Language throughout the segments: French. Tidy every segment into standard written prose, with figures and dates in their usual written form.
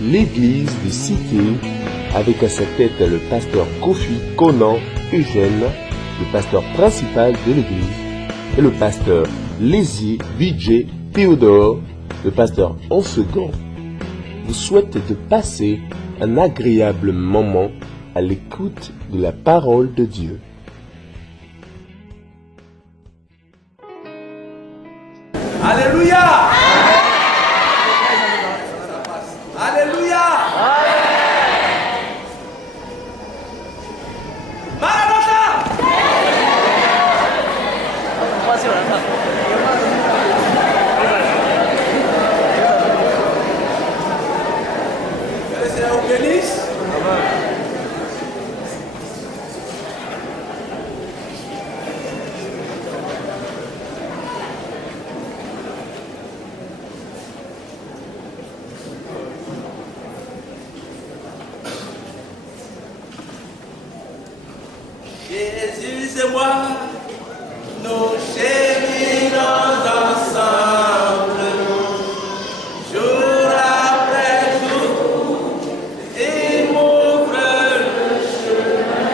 l'église de Cité, avec à sa tête le pasteur Kofi Conan Eugène, le pasteur principal de l'église, et le pasteur Lézy Vijay Théodore, le pasteur en second, vous souhaite de passer un agréable moment à l'écoute de la parole de Dieu. Alléluia! Alléluia! Maranatha! Que le Seigneur vous bénisse. Jésus et moi, nous cheminons ensemble, jour après jour, il m'ouvre le chemin.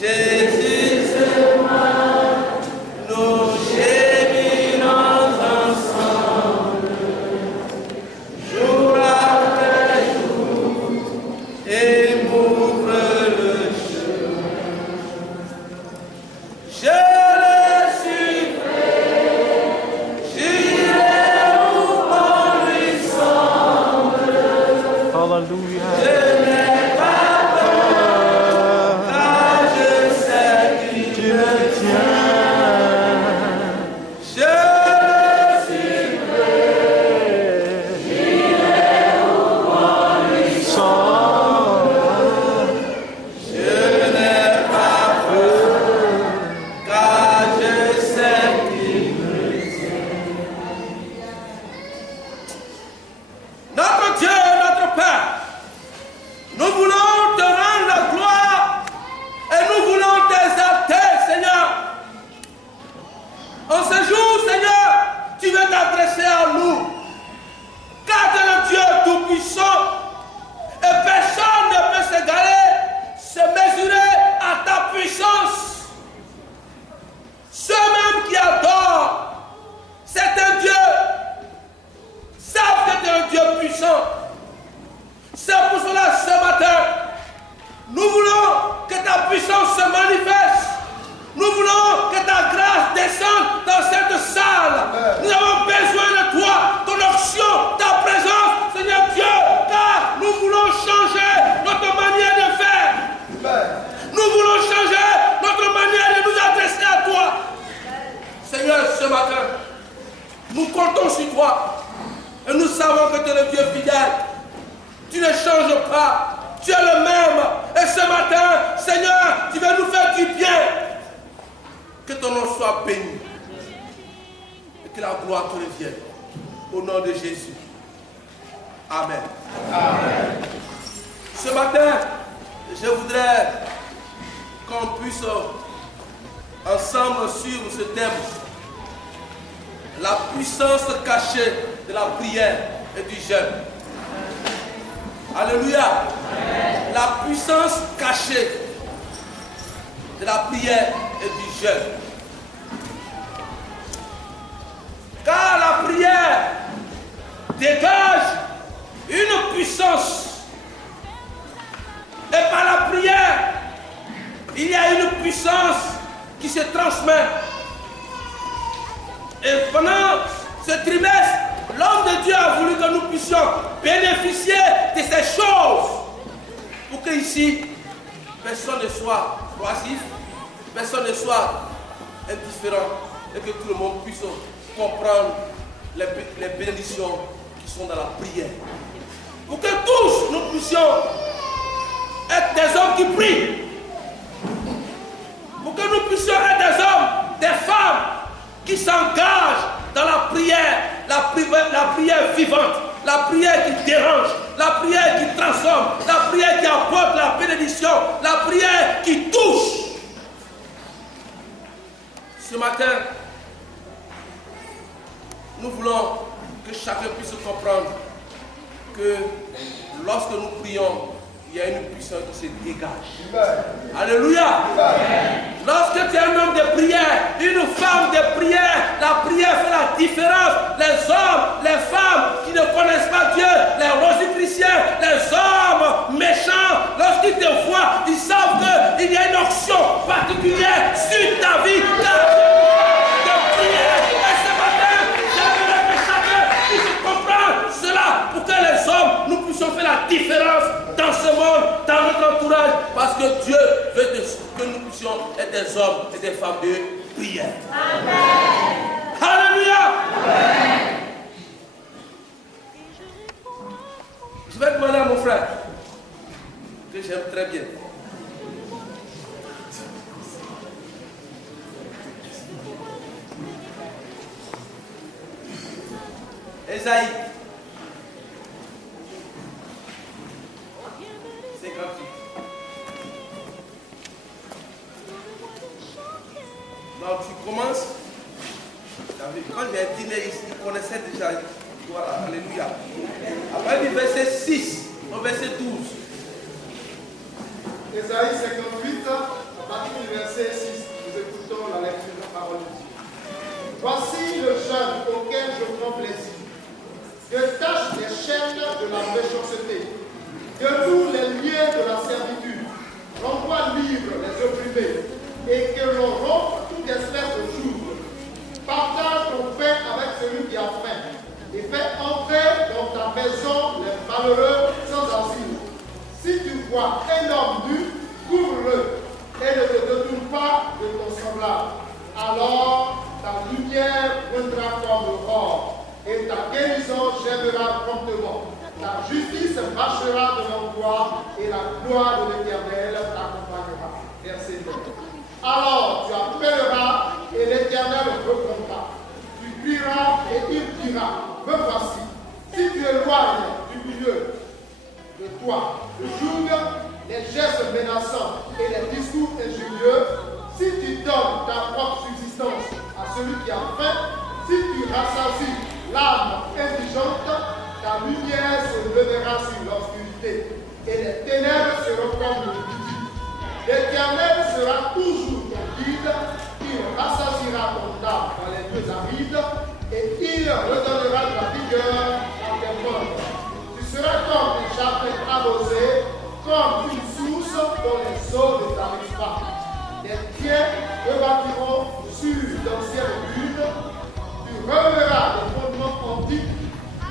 Jésus et moi, nous cheminons ensemble, jour après jour, il m'ouvre le chemin. Je le suivrai, j'irai où bon lui semble. Je n'ai pas peur, car je sais qu'il me tient. Je le suivrai, j'irai où bon lui semble. Je n'ai pas peur, car je sais qu'il me tient. Notre Dieu, notre Père, nous voulons te rendre la gloire et nous voulons t'exalter, Seigneur. En ce jour, Seigneur, tu veux t'adresser à nous, car tu es le Dieu tout-puissant et personne ne peut s'égaler, se mesurer à ta puissance. Ceux-mêmes qui adorent, c'est un Dieu, savent que tu es un Dieu puissant. C'est pour cela ce matin, nous voulons que ta puissance se manifeste. Nous voulons que ta grâce descende dans cette salle. Nous avons besoin de toi, ton onction, ta présence, Seigneur Dieu, car nous voulons changer notre manière de faire. Nous voulons changer notre manière de nous adresser à toi. Seigneur, ce matin, nous comptons sur toi et nous savons que tu es le Dieu fidèle. Tu ne changes pas, tu es le même. Et ce matin, Seigneur, tu vas nous faire du bien. Que ton nom soit béni et que la gloire te revienne. Au nom de Jésus. Amen. Amen. Ce matin, je voudrais qu'on puisse ensemble suivre ce thème. La puissance cachée de la prière et du jeûne. Alléluia. Amen. La puissance cachée de la prière et du jeûne. Car la prière dégage une puissance. Et par la prière, il y a une puissance qui se transmet. Et pendant ce trimestre, l'homme de Dieu a voulu que nous puissions bénéficier de ces choses. Pour que ici, personne ne soit passif, personne ne soit indifférent et que tout le monde puisse comprendre les bénédictions qui sont dans la prière. Pour que tous nous puissions être des hommes qui prient. Pour que nous puissions être des hommes, des femmes qui s'engagent dans la prière vivante, la prière qui dérange, la prière qui transforme, la prière qui apporte la bénédiction, la prière qui touche. Ce matin, nous voulons que chacun puisse comprendre que lorsque nous prions, il y a une puissance qui se dégage. Alléluia. Lorsque tu es un homme de prière, une femme de prière, la prière fait la différence. Les hommes, les femmes qui ne connaissent pas Dieu, les rosicruciens, les hommes méchants, lorsqu'ils te voient, ils savent qu'il y a une onction particulière sur ta vie. De prière. Et ce matin, j'aimerais que chacun puisse comprendre cela pour que les hommes, nous puissions faire la différence dans ce monde, dans notre entourage, parce que Dieu veut que nous puissions être des hommes et des femmes de prière. Amen. Alléluia. Amen. Je vais demander à mon frère, que j'aime très bien. Esaïe 58. Donc tu commences. Quand j'ai dîné ici, il connaissait déjà. Voilà, alléluia. Après du verset 6 au verset 12. Esaïe 58, à partir du verset 6, nous écoutons la lecture de la parole de Dieu. Voici le jeûne auquel je prends plaisir. Détache les chaînes de la méchanceté, détourne les liens de la servitude, renvoie libre les opprimés, et que l'on rompe toute espèce de joug. Partage ton pain avec celui qui a faim, et fais entrer dans ta maison les malheureux sans asile. Si tu vois un homme nu, couvre-le, et ne te détourne pas de ton semblable. Alors ta lumière poindra comme l'aurore, et ta guérison gènera promptement. Ta justice marchera devant toi, et la gloire de l'Éternel t'accompagnera. Verset 9. Alors tu appelleras, et l'Éternel répondra. Tu crieras, et il dira, me voici. Si tu éloignes du milieu de toi le joug, les gestes menaçants et les discours injurieux, si tu donnes ta propre subsistance à celui qui a faim, si tu rassasies l'âme indigente, ta lumière se levera sur l'obscurité, et les ténèbres seront comme le midi. L'Éternel sera toujours ton guide, il rassasiera ton âme dans les lieux arides, et il redonnera de la vigueur à tes membres. Tu seras comme un jardin arrosé, comme une source dont les eaux ne tarissent pas. Les tiens rebâtiront sur d'anciennes dunes. Tu reverras les fondements antiques,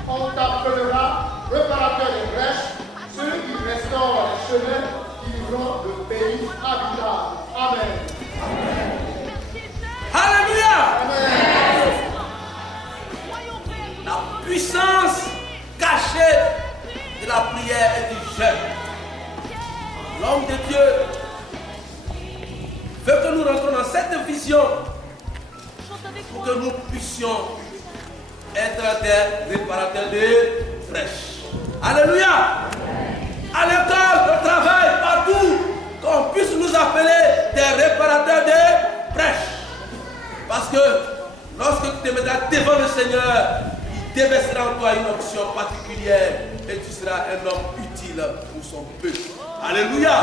on t'appellera réparateur des brèches, celui qui restaure les chemins qui rendent le pays habitable. Amen. Amen. Alléluia. Amen. La puissance cachée de la prière et du jeûne. L'homme de Dieu veut que nous rentrons dans cette vision pour que nous puissions être des réparateurs de brèches. Alléluia. À l'école, au travail, partout, qu'on puisse nous appeler des réparateurs de brèches. Parce que lorsque tu te mettras devant le Seigneur, il déversera en toi une option particulière et tu seras un homme utile pour son peuple. Alléluia.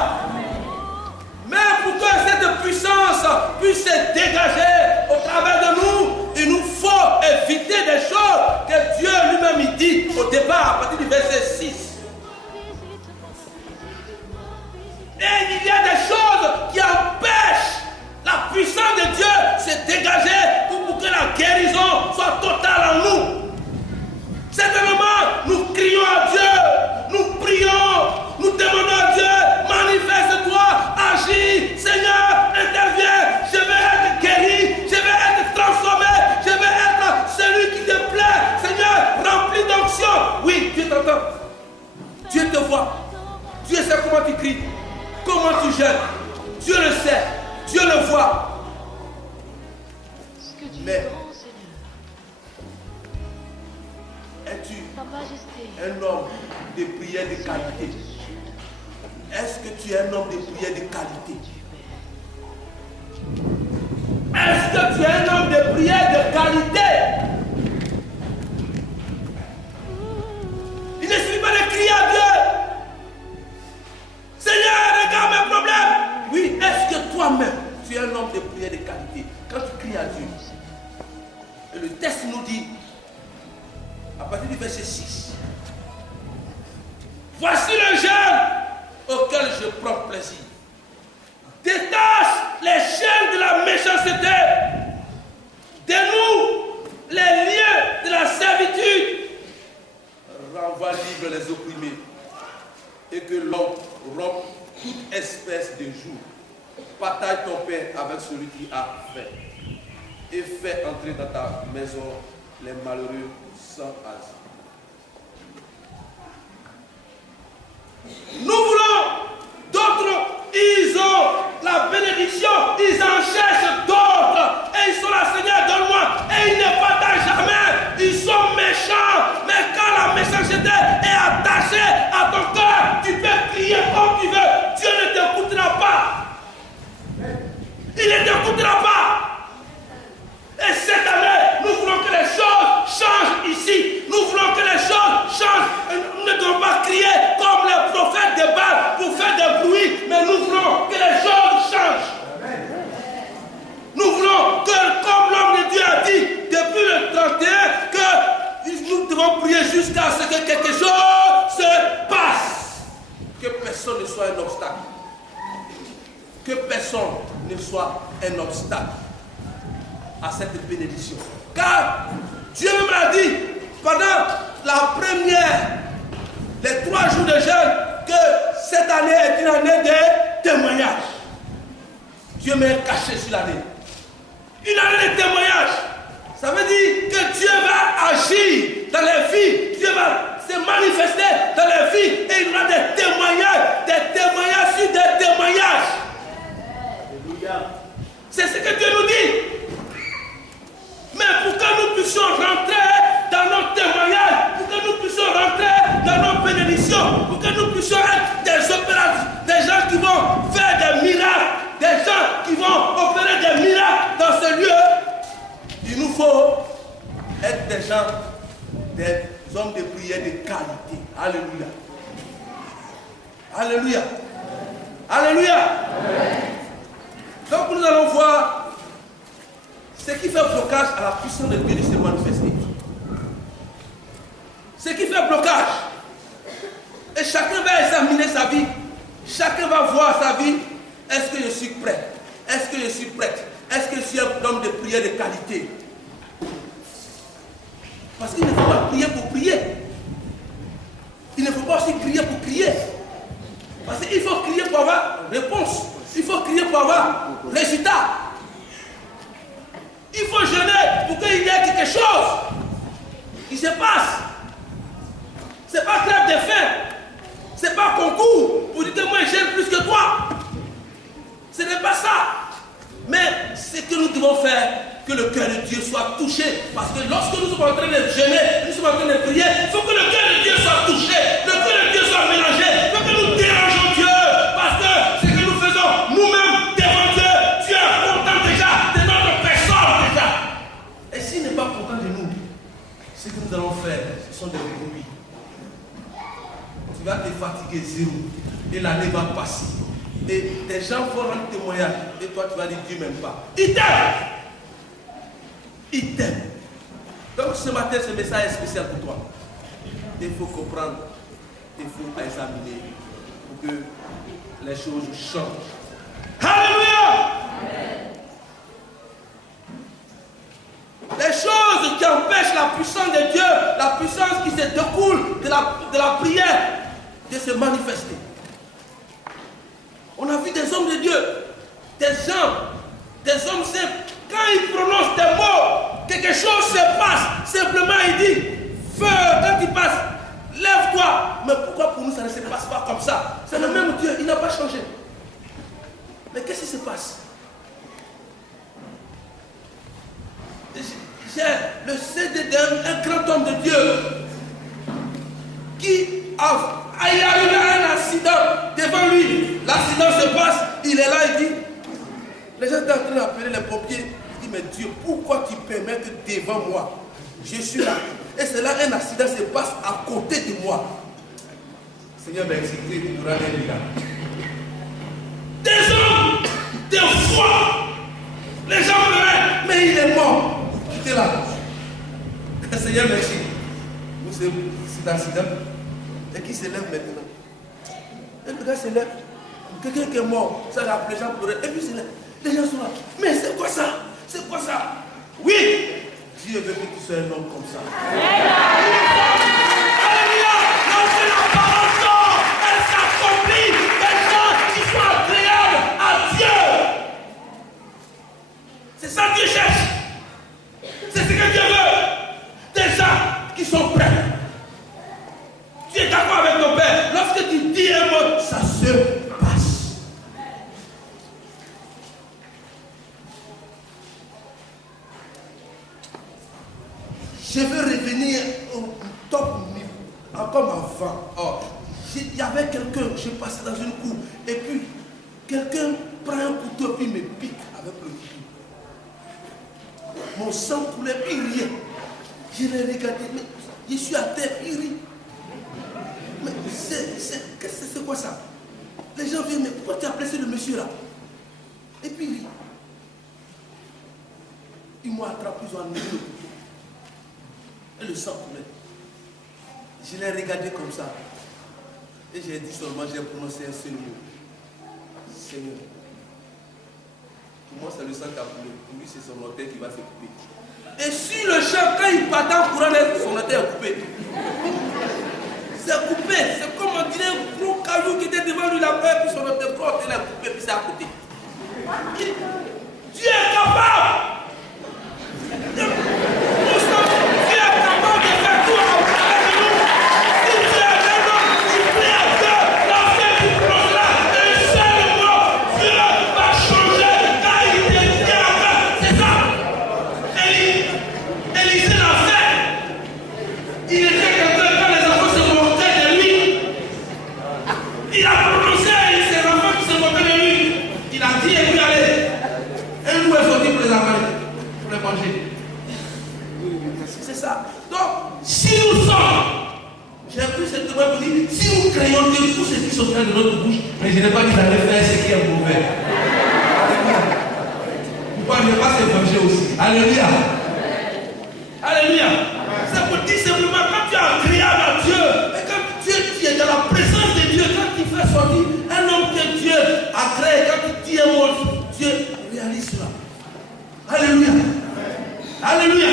Mais pour que cette puissance puisse se dégager au travers de nous, il nous faut éviter des choses que Dieu lui-même dit au départ, à partir du verset 6. Et il y a des choses qui empêchent la puissance de Dieu de se dégager pour que la guérison soit totale en nous. Certainement, nous crions à Dieu, nous prions, nous demandons à Dieu, manifeste-toi, agis, Seigneur, interviens, je vais être guéri, je vais être transformé, je vais être celui qui te plaît, Seigneur, rempli d'onction. Oui, Dieu t'entend, Dieu te voit, Dieu sait comment tu cries, comment tu jeûnes, Dieu le sait, Dieu le voit. Mais es-tu un homme de prière de qualité? Est-ce que tu es un homme de prière de qualité? Est-ce que tu es un homme de prière de qualité? Il ne suffit pas de crie à Dieu. Et le texte nous dit, à partir du verset 6, voici le jeûne auquel je prends plaisir. Détache les chaînes de la méchanceté. Dénoue les liens de la servitude. Renvoie libre les opprimés. Et que l'homme rompe toute espèce de joug. Partage ton pain avec celui qui a faim. Et fais entrer dans ta maison les malheureux sans asile. Nous voulons d'autres, ils ont la bénédiction, ils en cherchent d'autres. Et ils sont là, Seigneur, donne-moi. Et ils ne partagent jamais. Ils sont méchants. Mais quand la méchanceté est attachée à ton cœur, tu peux crier comme tu veux. Dieu ne t'écoutera pas. Il ne t'écoutera pas. Et cette année, nous voulons que les choses changent ici. Nous voulons que les choses changent. Nous ne devons pas crier comme les prophètes de Baal pour faire des bruits, mais nous voulons que les choses changent. Nous voulons que, comme l'homme de Dieu a dit depuis le 31, que nous devons prier jusqu'à ce que quelque chose se passe. Que personne ne soit un obstacle. Que personne ne soit un obstacle à cette bénédiction. Car Dieu m'a dit pendant la première, les 3 jours de jeûne, que cette année est une année de témoignage. Dieu m'a caché sur l'année. Une année de témoignage. Ça veut dire que Dieu va agir dans les vies. Dieu va se manifester dans les vies. Et il y aura des témoignages sur des témoignages. Alléluia. C'est ce que Dieu nous dit. Mais pour que nous puissions rentrer dans nos témoignages, pour que nous puissions rentrer dans nos bénédictions, pour que nous puissions être des opérateurs, des gens qui vont faire des miracles, des gens qui vont opérer des miracles dans ce lieu, il nous faut être des gens, des hommes de prière de qualité. Alléluia. Alléluia. Alléluia. Donc nous allons voir ce qui fait blocage à la puissance de Dieu de se manifester. Ce qui fait blocage. Et chacun va examiner sa vie. Chacun va voir sa vie. Est-ce que je suis prêt? Est-ce que je suis prête? Est-ce que je suis un homme de prière de qualité? Parce qu'il ne faut pas prier pour prier. Il ne faut pas aussi crier pour crier. Parce qu'il faut crier pour avoir réponse. Il faut crier pour avoir résultat. Il faut jeûner pour qu'il y ait quelque chose qui se passe. Ce n'est pas grève de faim. Ce n'est pas concours pour dire que moi je jeûne plus que toi. Ce n'est pas ça. Mais ce que nous devons faire, que le cœur de Dieu soit touché. Parce que lorsque nous sommes en train de jeûner, nous sommes en train de prier, il faut que le cœur de Dieu soit touché. Le cœur de Dieu soit mélangé. Il faut que nous dérangeons Dieu. Parce que ce que nous faisons nous-mêmes devant Dieu, Dieu est content déjà de notre personne déjà. Et s'il n'est pas content de nous, ce que nous allons faire, ce sont des bruits. Tu vas te fatiguer zéro. Et l'année va passer. Et des gens vont rendre témoignage. Et toi, tu vas dire Dieu m'aime pas. Il t'aime. Il t'aime. Donc ce matin, ce message est spécial pour toi. Il faut comprendre. Il faut examiner pour que les choses changent. Alléluia. Les choses qui empêchent la puissance de Dieu, la puissance qui se découle de la prière, de se manifester. On a vu des hommes de Dieu, des gens, des hommes simples. Quand ils prononcent des mots, quelque chose se passe. Simplement, il dit, feu, quand il passe, lève-toi. Mais pourquoi pour nous, ça ne se passe pas comme ça? C'est le même Dieu, il n'a pas changé. Mais qu'est-ce qui se passe? J'ai le CD d'un grand homme de Dieu qui il arrive à un accident devant lui. L'accident se passe, il est là, il dit, les gens sont en train d'appeler les pompiers. Il dit, mais Dieu, pourquoi tu permets que devant moi, je suis là? Et c'est là un accident se passe à côté de moi. Seigneur, merci, tu nous rends un miracle. Des hommes, des foi. Les gens pleuraient, mais Seigneur, merci. Nous, c'est accident. Et qui s'élève maintenant? Et le gars s'élève. Quelqu'un qui est mort, ça a appelé les gens pour eux. Et puis s'élève. Les gens sont là. Mais c'est quoi ça? C'est quoi ça? Oui! Dieu veut que tu sois un homme comme ça. Alléluia! Lorsque la parole sort, elle s'accomplit. Des gens qui sont agréables à Dieu. C'est ça que Dieu cherche. C'est ce que Dieu veut. Des gens qui sont prêts. Tu es d'accord avec ton Père. Lorsque tu dis un mot, ça se passe. Je veux revenir au top niveau, comme avant. Oh, il y avait quelqu'un, je passais dans une cour, et puis quelqu'un prend un couteau et me pique avec le couteau. Mon sang coulait, puis il riait. Je l'ai regardé, mais je suis à terre, il rit. Mais c'est quoi ça? Les gens viennent, mais pourquoi tu as blessé le monsieur là? Et puis il rit. Ils m'ont attrapé, ils ont amené le couteau. Et le sang coulait. Je l'ai regardé comme ça. Et j'ai dit seulement, j'ai prononcé un seul mot. Seigneur. Pour moi, c'est le sang qui a coulé. Pour lui, c'est son orteil qui va se couper. Et sur le champ, quand il partait en courant, son orteil est coupé. C'est coupé. C'est comme on dirait un gros caillou qui était devant lui là-bas, puis son orteil est coupé, puis c'est à côté. Dieu est capable. C'est ça. Donc, si nous sommes, j'ai appris cette loi pour dire, si nous craignons que tout ce qui sortira de notre bouche, mais je n'ai pas dit d'aller faire ce qui est mauvais. Pourquoi ne pas se venger aussi? Alléluia. Alléluia. C'est pour dire simplement, quand tu es agréable à Dieu, et quand tu es dans la présence de Dieu, quand tu fais sortir un homme que Dieu agrée, quand tu dis un mot, Dieu réalise cela. Alléluia. Alléluia.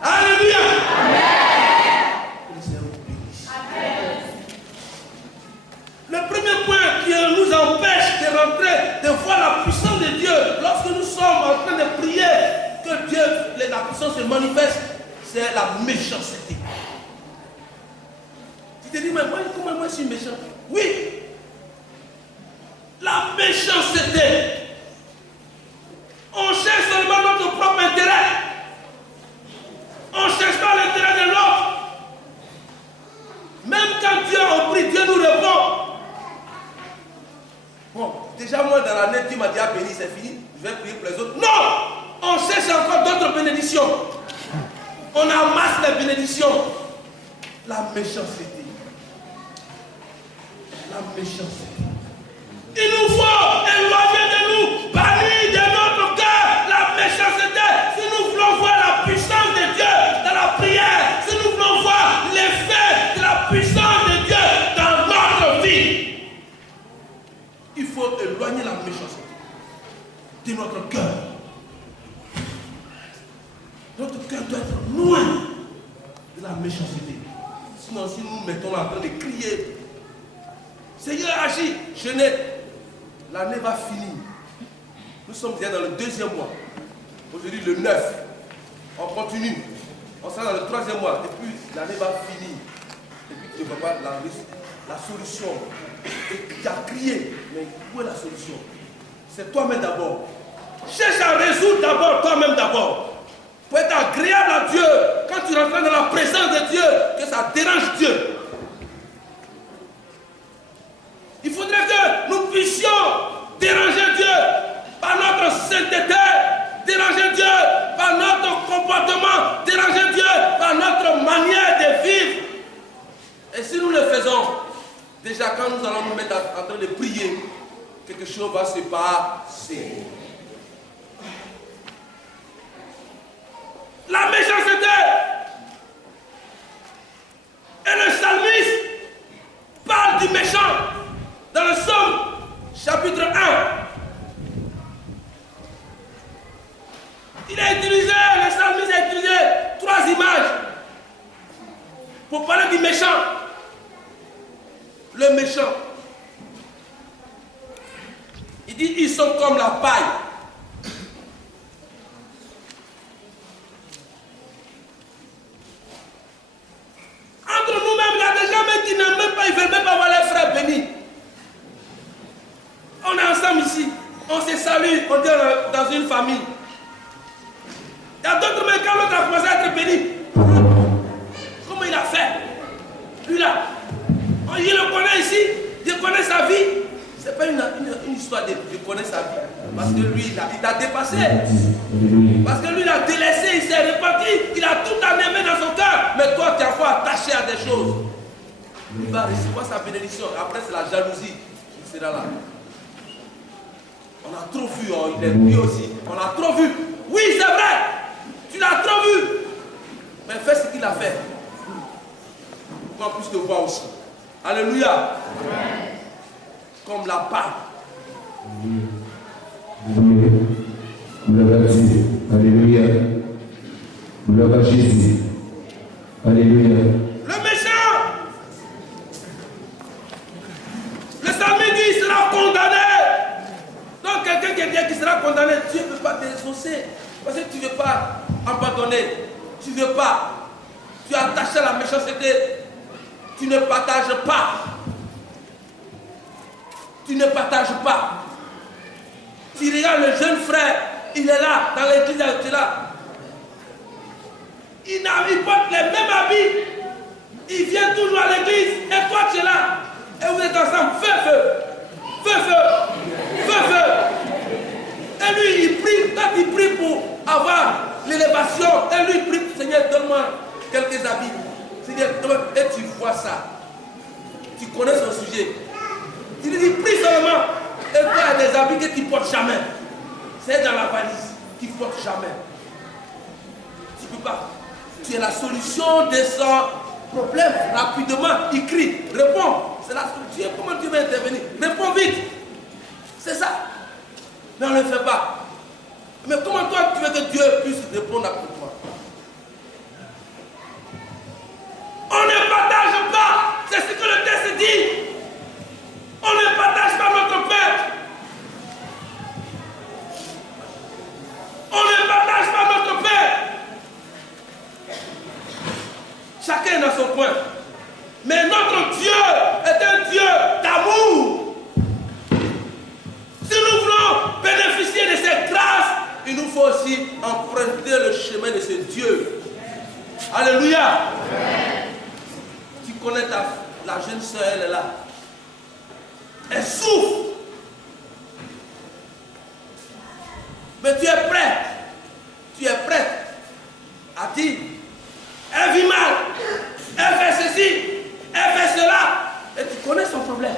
Alléluia. Le premier point qui nous empêche de rentrer, de voir la puissance de Dieu, lorsque nous sommes en train de prier, que Dieu, la puissance se manifeste, c'est la méchanceté. Tu te dis, mais moi, comment moi je suis méchant? Oui. La méchanceté. On cherche seulement notre propre intérêt. On ne cherche pas l'intérêt de l'autre. Même quand Dieu en prie, Dieu nous répond. Bon, déjà moi dans l'année, Dieu m'a dit, ah béni, c'est fini, je vais prier pour les autres. Non! On cherche encore d'autres bénédictions. On amasse les bénédictions. La méchanceté. La méchanceté. Il nous faut éloigner de nous, bannir de notre cœur la méchanceté. Si nous voulons voir la puissance de Dieu dans la prière, si nous voulons voir l'effet de la puissance de Dieu dans notre vie, il faut éloigner la méchanceté de notre cœur. Notre cœur doit être loin de la méchanceté. Sinon, si nous nous mettons là en train de crier, Seigneur agis, l'année va finir. Nous sommes déjà dans le 2e mois. Aujourd'hui, le 9. On continue. On sera dans le 3e mois. Et puis, l'année va finir. Et puis, tu ne vois pas la solution. Et tu as crié. Mais où est la solution? C'est toi-même d'abord. Cherche à résoudre d'abord toi-même d'abord. Pour être agréable à Dieu. Quand tu rentres dans la présence de Dieu, que ça dérange Dieu. Il faudrait que nous puissions déranger Dieu par notre sainteté, déranger Dieu par notre comportement, déranger Dieu par notre manière de vivre. Et si nous le faisons, déjà quand nous allons nous mettre en train de prier, quelque chose va se passer. La méchanceté Il a utilisé, le psalmiste a utilisé 3 images pour parler du méchant. Le méchant. Il dit, ils sont comme la paille. Entre nous-mêmes, il y a des gens qui n'aiment même pas, ils ne veulent même pas voir les frères bénis. On est ensemble ici, on se salue, on est dans une famille. Il y a d'autres, mais quand l'autre a commencé à être béni, comment il a fait? Lui là, il le connaît ici, je connais sa vie. Ce n'est pas une histoire de je connais sa vie. Parce que lui, il t'a dépassé. Parce que lui, il a délaissé, il s'est réparti, il a tout aimé dans son cœur. Mais toi, tu es encore attaché à des choses. Il va recevoir sa bénédiction. Après, c'est la jalousie qui sera là. On a trop vu, hein, il est lui aussi. On a trop vu. Oui, c'est vrai. Tu l'as trop vu. Mais fais ce qu'il a fait. Pour qu'on puisse te voir aussi. Alléluia. Comme la paille. Gloire à Dieu. Alléluia. Gloire à Jésus. Alléluia. Le méchant. Le psalmiste dit, il sera condamné. Donc quelqu'un qui sera condamné, Dieu ne peut pas désosser. Parce que tu ne veux pas abandonner. Tu ne veux pas. Tu es attaché à la méchanceté. Tu ne partages pas. Tu ne partages pas. Tu regardes le jeune frère, il est là, dans l'église, tu es là. Il porte les mêmes habits. Il vient toujours à l'église. Et toi, tu es là. Et vous êtes ensemble. Feu. Et lui, il prie. Quand il prie pour avoir l'élévation, et lui, il prie, Seigneur, donne-moi quelques habits. Seigneur, et tu vois ça. Tu connais son sujet. Il lui dit, prie seulement. Et toi, il y a des habits que tu ne portes jamais. C'est dans la valise. Tu ne portes jamais. Tu ne peux pas. Tu es la solution de son problème. Rapidement, il crie. Réponds. C'est la solution. Comment tu vas intervenir? Réponds vite. C'est ça. Mais on ne le fait pas. Mais comment toi, tu veux que Dieu puisse répondre à toi? On ne partage pas. C'est ce que le texte dit. On ne partage pas notre Père. On ne partage pas notre Père. Chacun est dans son coin. Mais notre Dieu est un Dieu d'amour. Si nous voulons bénéficier de cette grâce, il nous faut aussi emprunter le chemin de ce Dieu. Alléluia. Tu connais la jeune soeur, elle est là. Elle souffre. Mais tu es prêt. Tu es prêt à dire, elle vit mal. Elle fait ceci. Elle fait cela. Et tu connais son problème.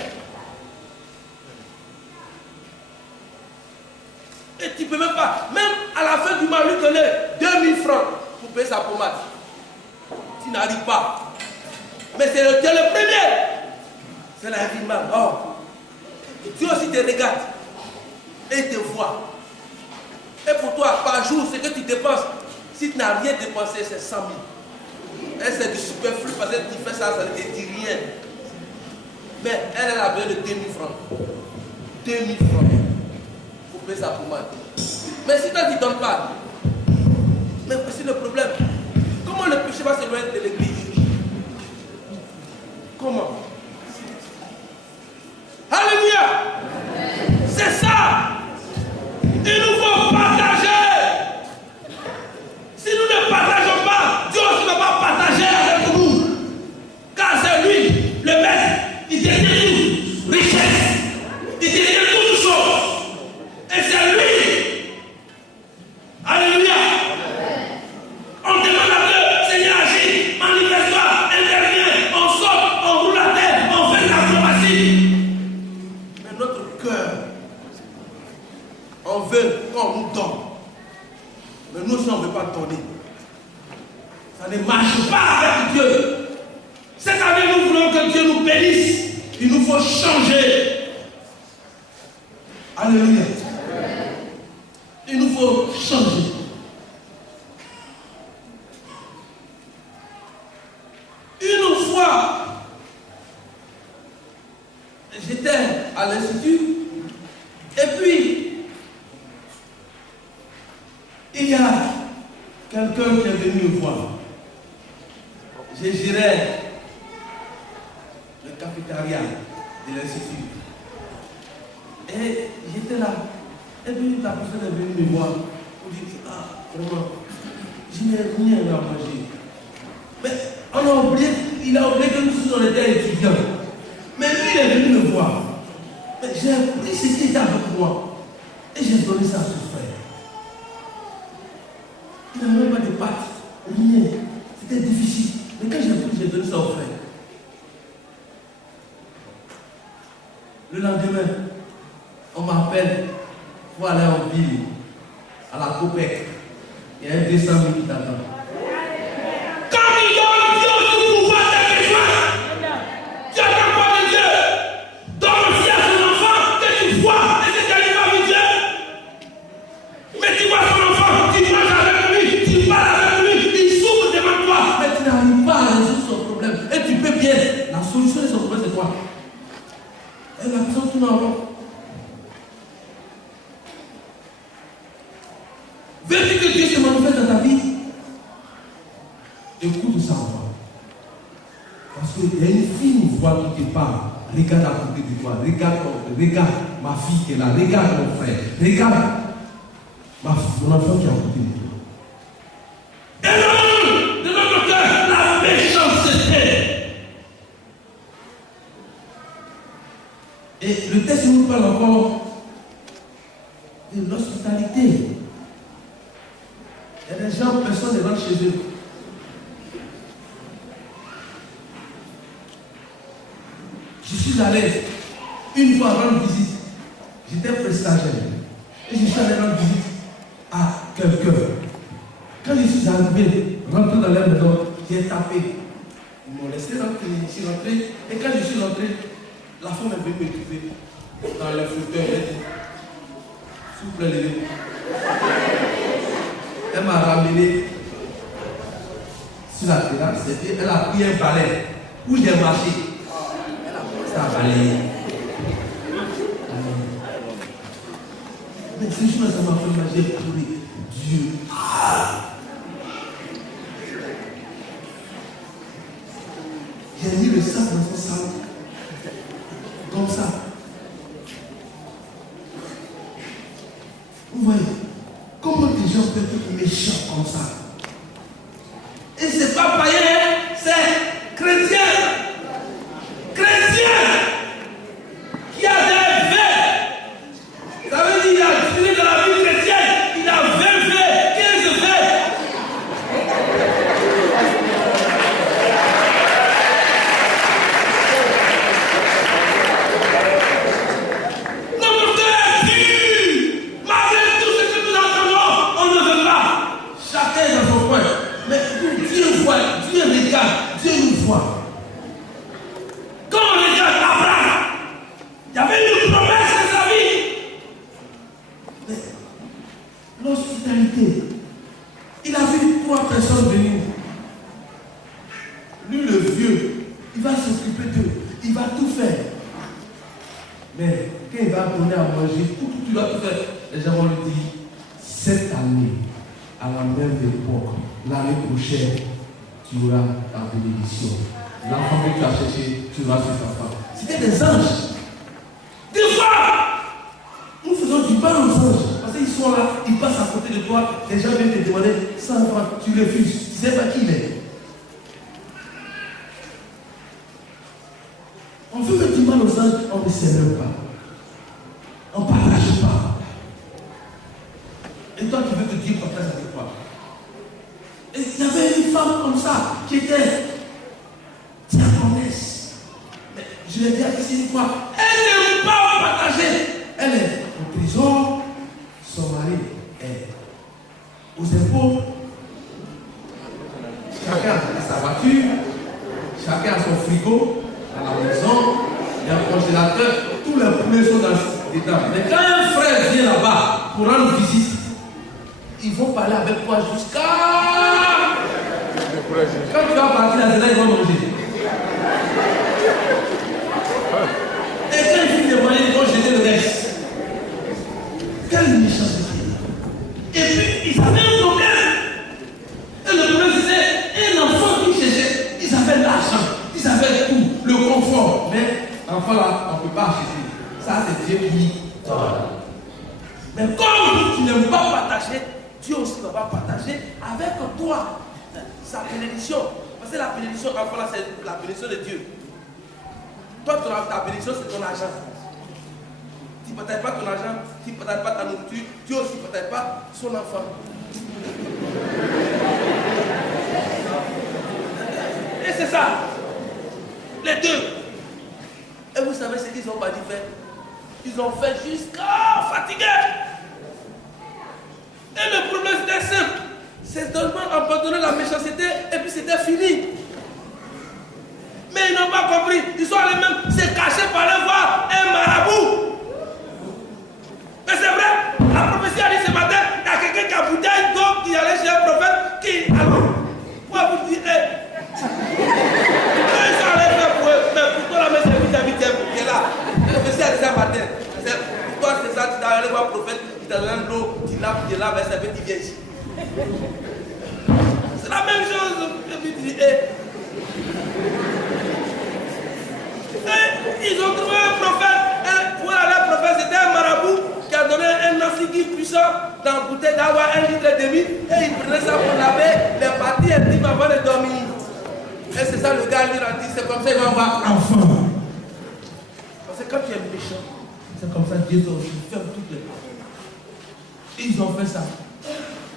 Et tu ne peux même pas. Même à la fin du mois, lui donner 2000 francs pour payer sa pommade. Tu n'arrives pas. Mais c'est le premier. C'est la vie mal. Oh. Dieu aussi te regarde et te voit. Et pour toi, par jour, ce que tu dépenses, si tu n'as rien dépensé, c'est 100 000. Et c'est du superflu parce que tu fais ça, ça ne te dit rien. Mais elle a besoin de 2000 francs. 2000 francs pour payer sa pommade. Mais si toi tu ne donnes pas, mais voici le problème. Comment le péché va s'éloigner de l'église? Comment? Alléluia. C'est ça. Il nous faut partager. Si nous ne partageons pas, Dieu ne va pas partager avec nous. Car c'est lui, le maître. Il détient tout. Richesse. Il détient toutes choses. Et c'est lui. Alléluia. On demande à Dieu, Seigneur, agis, manifeste-toi, interviens, on saute, on roule la tête, on fait l'acrobatie. Mais notre cœur, on veut qu'on nous donne. Mais nous aussi, on ne veut pas donner. Ça ne marche pas avec Dieu. Cette année, nous voulons que Dieu nous bénisse. Il nous faut changer. Alléluia. Il nous faut changer. quelqu'un qui est venu me voir. J'ai géré le cafétéria de l'institut. Et j'étais là. Et puis la personne est venue me voir pour dire, ah, vraiment, je n'ai rien à manger. Mais il a oublié que nous on était étudiants. Mais lui, il est venu me voir. Mais j'ai pris ce qui était avec moi. Et j'ai donné ça à son frère. Il n'avait même pas de pâtes, rien. C'était difficile. Mais quand j'ai donné ça au frère. Le lendemain, on m'appelle pour aller en ville, à la COPEC. Il y a un 200 000 qui t'attend. Quand il donne Dieu du pouvoir de besoin, tu attends quoi de Dieu? Donne aussi à son enfant que tu vois et que tu n'arrives pas avec Dieu. Mais tu vois son enfant, tu manges avec lui, tu parles avec lui, il souffre devant toi, mais tu n'arrives pas à résoudre son problème. Et tu peux bien. La solution de son problème, c'est quoi? Et la personne tourne en rond. Veux-tu que Dieu se manifeste dans ta vie? Écoute sa voix. Parce qu'il y a une fine voix qui te parle. Regarde à côté de toi. Regarde ma fille qui est là. Regarde mon frère. Regarde mon enfant qui est à côté de toi. Et non, de notre cœur, la méchanceté. Et le texte nous parle encore de l'hospitalité. Il y a des gens, personne ne rentre chez eux. Je suis allé une fois rendre visite. J'étais prestataire. Et je suis allé rendre visite à quelqu'un. Quand je suis arrivé, rentré dans la maison, j'ai tapé. Ils m'ont laissé rentrer. Je suis rentré. Et quand je suis rentré, la femme est venue me trouver dans le fauteuil. Elle dit, s'il vous plaît, levez-vous. Elle m'a ramené sur la terrasse. Elle a pris un balai où j'ai marché. Elle a commencé à balayer. Mais ce jour-là, ça m'a fait mal. J'ai pleuré. Dieu. J'ai mis le sac dans son sac. Comme ça. Vous voyez, comment des gens peuvent être méchants comme ça? Et c'est pas païen, c'est chrétien. Chrétien qui a des faits. Ça veut dire qu'il a tué dans la vie chrétienne. Il a 20 faits, 15 faits. Notre cœur pur. Malgré tout ce que nous entendons, on ne veut pas. Chacun est dans son coin. Mais Dieu voit, Dieu regarde, Dieu nous voit. Quand on regarde Abraham, il y avait une promesse de sa vie. Mais l'hospitalité, il a vu 3 personnes venir. Lui, le vieux, il va s'occuper d'eux, il va tout faire. Mais quand il va donner à manger, tout, il va tout faire. Les gens vont lui dire, cette année, à la même époque, l'année prochaine, tu auras ta bénédiction. L'enfant que tu as cherché, tu auras cet enfant. C'était des anges. Des fois, nous faisons du mal aux anges. Parce qu'ils sont là, ils passent à côté de toi. Les gens viennent te demander 100 francs, tu refuses. Tu ne sais pas qui il est. On veut mettre du mal aux anges, on ne s'élève pas. On ne partage pas. Et toi, tu veux que Dieu partage avec toi. Et il y avait une femme comme ça qui était diaconesse. Mais je l'ai dit ici une fois, elle n'aime pas partager. Elle est en prison, son mari est aux impôts. Chacun a sa voiture, chacun a son frigo à la maison, il y a un congélateur, tous les poulets sont dedans. Mais quand un frère vient là-bas pour rendre visite, ils vont parler avec toi jusqu'à... Quand tu vas partir à Zéla, ils vont manger. Et quand ils finissent de manger, ils vont jeter le reste. Quelle méchanceté. Et puis, ils avaient un problème. va partager avec toi sa bénédiction. Parce que la bénédiction, enfin là, c'est la bénédiction de Dieu. Toi, ta bénédiction, c'est ton argent. Tu ne partages pas ton argent, tu ne partages pas ta nourriture, Dieu aussi ne partage pas son enfant. Et c'est ça. Les deux. Et vous savez ce qu'ils ont pas dit faire? Ils ont fait jusqu'à fatiguer. Et le problème c'était simple. C'est seulement abandonner la méchanceté et puis c'était fini. Mais ils n'ont pas compris. Ils sont allés même se cacher pour aller voir un marabout. Mais c'est vrai, la prophétie a dit ce matin, il y a quelqu'un qui a bouteille d'eau qui allait chez un prophète qui. Alors, pourquoi vous dites, ils sont allés faire pour eux. Mais pourquoi la messe est vis-à-vis qui est là? La prophétie a dit ce matin. Pourquoi c'est ça, tu dois aller voir le prophète, il t'a donné de l'eau, tu laves, et ça fait tu viens ici. C'est la même chose. Et puis tu dis, ils ont trouvé un prophète. Pour aller au prophète, c'était un marabout qui a donné un nafiki puissant dans une bouteille d'avoir 1,5 litre. Et il prenait ça pour laver les parties intimes avant de dormir. Et c'est ça le gars lui a dit, c'est comme ça qu'il va avoir enfant. Parce que quand tu es méchant, c'est comme ça Dieu aussi ferme toutes les portes. Et ils ont fait ça.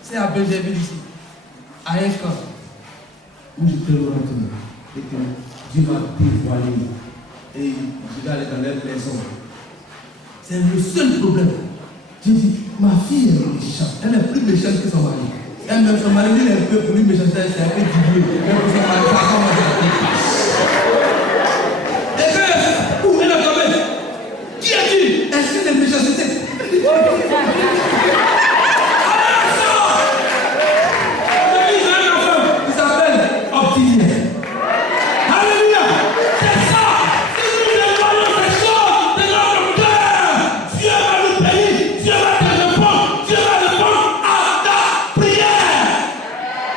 C'est à Benjamin ici. À un camp où j'étais rentré. Et que Dieu m'a dévoilé. Et je vais aller dans leur maison. C'est le seul problème. J'ai dit, ma fille est méchante. Elle est plus méchante que son mari. Elle-même, son mari, il est un peu plus méchant. C'est un peu dilué. Mais pour son mari, ça commence à être. Et où elle a tombé? Qui a dit? Elle fait des méchancetés. Il s'appelle Optimien. Alléluia. C'est ça. Si nous dévoilons ces choses de notre cœur, Dieu va nous bénir, Dieu va te répondre, Dieu va répondre à ta prière.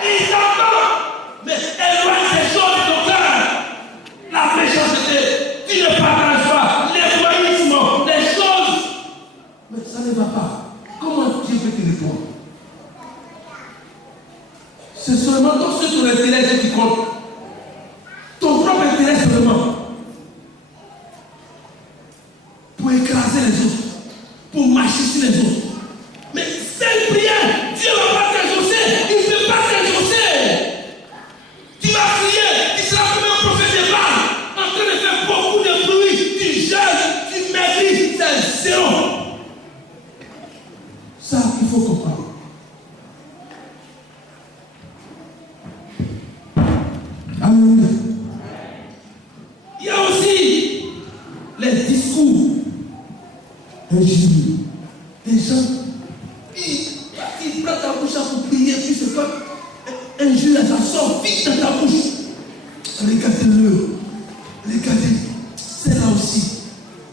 Il t'entend. Mais éloigne ces choses de ton cœur. La méchanceté, tu ne partages pas, l'égoïsme, les choses. Mais ça ne va pas. Comment Dieu peut te répondre? C'est seulement dans ce ton intérêt qui compte. Ton propre intérêt seulement. Pour écraser les autres. Pour marcher sur les autres. Mais cette prière, Dieu ne va pas t'exaucer. Il ne peut pas t'exaucer. Tu vas prier. Tu seras comme un prophète de Baal. En train de faire beaucoup de bruit. Tu jeûnes. Tu maigris. C'est zéro. Ça, il faut comprendre. Amen. Il y a aussi les discours injurieux. Les gens, ils prennent ta bouche pour prier, puis c'est comme injure, ça sort vite dans ta bouche. Regardez-le. Regardez. C'est là aussi.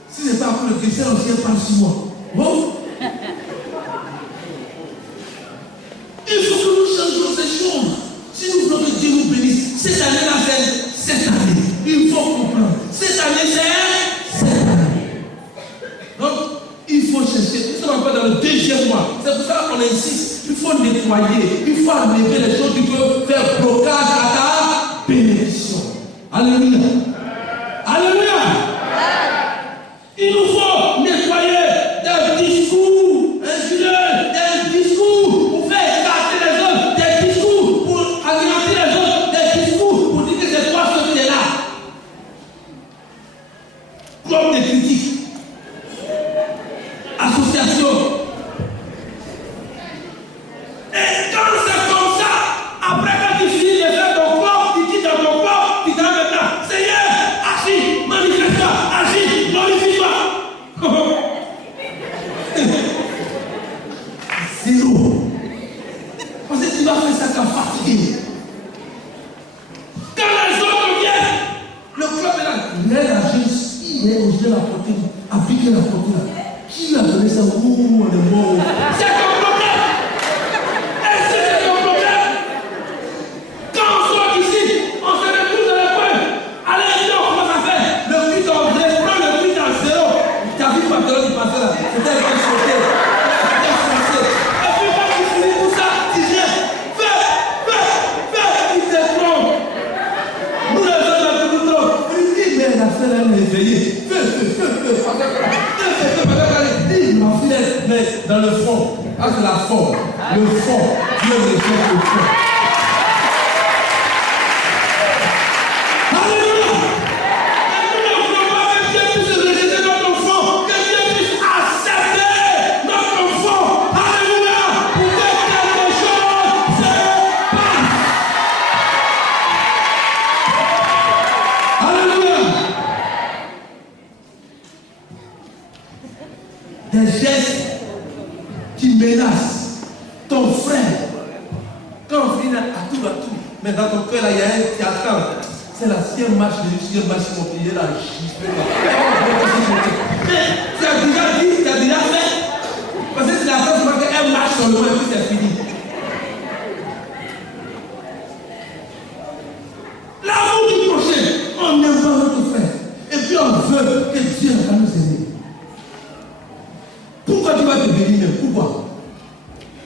Si ce n'est pas pour le Christ, aussi, elle parle sur moi. Bon? Il faut que nous changions ces choses. Si nous voulons que Dieu nous bénisse, cette année-là, c'est cette année. Il faut comprendre. Cette année, c'est cette année. Donc, il faut chercher. Nous sommes encore dans le deuxième mois. C'est pour ça qu'on insiste. Il faut nettoyer. Il faut enlever les choses qui peuvent faire blocage à ta bénédiction. Alléluia. Alléluia. Il nous faut nettoyer des discours injurieux, des discours pour faire écarter les autres, des discours pour alimenter les autres, des discours pour dire que c'est toi ce qui est là. Comme des critiques, associations. Et quand c'est comme ça, après quand tu finis de faire ton corps, tu dis dans ton corps, tu t'en mets là. Seigneur, agis, manifeste-toi, agis, glorifie-toi. Zéro. Parce que tu vas faire ça qu'à fatiguer. Quand les autres viennent, le club est là. Il est là, il est osé la portée, appliquer la portée là. Qui lui a donné ça? Oh, on est mort. C'est ton problème. Est-ce que c'est ton problème? Quand on sort ici, on se retrouve dans le coin. Allez, non, comment ça fait? Le cuit en vrai, prends le cuit en zéro. T'as vu pas que l'autre il passait là? C'était un peu sauté. C'était français. Et puis quand tu finis tout ça, tu viens. votre foi. Alléluia. Nous ne voulons pas que Dieu puisse rejeter notre enfant, que Dieu puisse accepter notre enfant. Alléluia. Pour que quelque chose se passe. Alléluia. Des gestes qui menacent ton frère. Quand on vient à tout, mais dans ton cœur, là, il y a un qui attend. C'est la sixième marche de Jésus, marche montrée, là, mais tu as déjà dit, tu as déjà fait. Parce que tu as fait, qu'elle marche sur le monde et puis c'est fini. L'amour du prochain, on n'aime pas notre frère. Et puis on veut que Dieu va nous aimer. Pourquoi tu vas te bénir même? Pourquoi?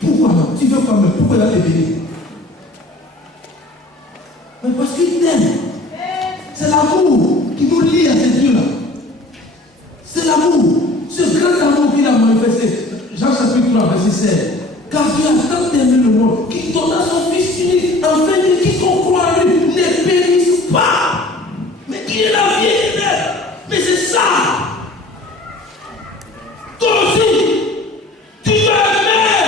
Pourquoi non? Tu veux pas même? Pourquoi il va te bénir? Mais parce qu'il t'aime. C'est l'amour qui nous lie à ce Dieu-là. C'est l'amour. Ce grand amour qu'il a manifesté. Jean chapitre 3, verset 16. Car Dieu a tant aimé le monde qu'il donna son Fils unique, afin que quiconque croit en lui ne périsse pas, mais qu'il ait la vie éternelle. Mais c'est ça. Toi aussi, tu veux aimer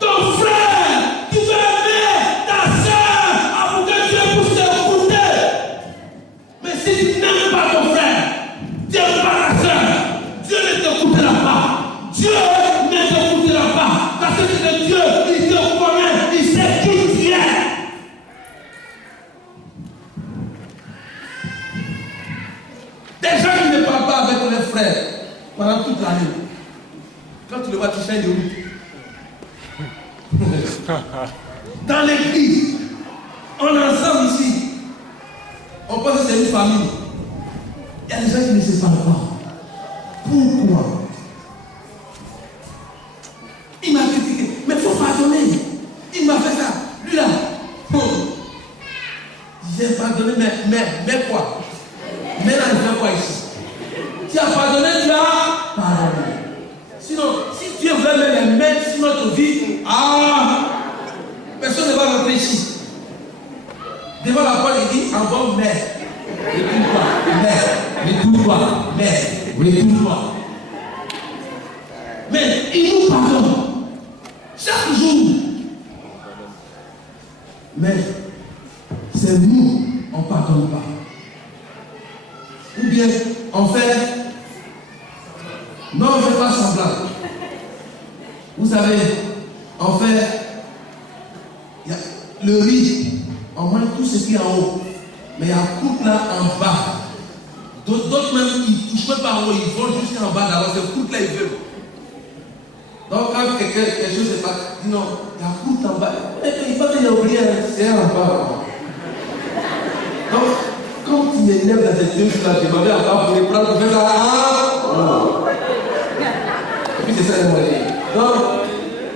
ton frère, tu veux aimer ta soeur, pour que Dieu puisse t'écouter. Mais si tu n'aimes pas ton frère, tu n'aimes pas ta soeur, Dieu ne t'écoutera pas. Dieu ne t'écoutera pas. Parce que c'est Dieu, il te connaît, il sait qui tu es. Des gens qui ne parlent pas avec leurs frères pendant toute l'année. Quand tu le vois, tu changes de route. Dans l'église, on est ensemble ici. On pense que c'est une famille. Il y a des gens qui ne se parlent pas. Pourquoi? Il m'a critiqué. Mais il faut pardonner. Il m'a fait ça. Lui là. J'ai pardonné, mais quoi? Mais là, il fait quoi ici? Tu as pardonné, tu as pardonné. Sinon, si Dieu veut les mettre sur notre vie, personne ne va rentrer ici. Devant la porte, il dit en bon mère. Retourne-toi, mère. Mais il nous pardonne chaque jour. Mais c'est nous, on ne pardonne pas. Ou bien on fait. Non, on ne fait pas semblant. Vous savez, on fait le riz, on mange tout ce qui est en haut. Mais il y a un couple là en bas. D'autres même, ils ne touchent même pas en haut, ils vont jusqu'en bas d'abord. Ce couple là, ils veulent. Donc quand quelque chose n'est pas. Non, il y a un couple en bas. Et il faut qu'il y ait oublié, c'est en bas. Donc, quand tu m'énerves dans cette chose là, je m'en vais encore pour les prendre pour faire ça. Et puis c'est ça le moyen. Donc,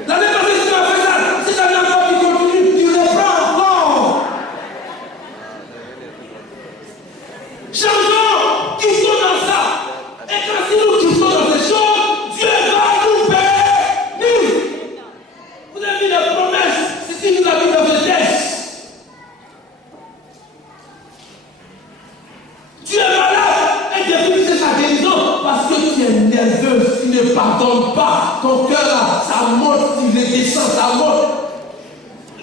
l'année passée, tu m'as fait ça. Si tu as bien encore qui continue, tu les prends encore. Changeons, quittons dans ça. Et quand si nous quittons dans ces choses, Dieu va nous bénir. Vous avez vu la promesse, c'est ce qu'il nous a mis dans le texte. Tu es malade et depuis c'est sa guérison parce que tu es nerveux, tu ne pardonnes pas. Ton cœur là, ça monte, tu les descends, ça monte.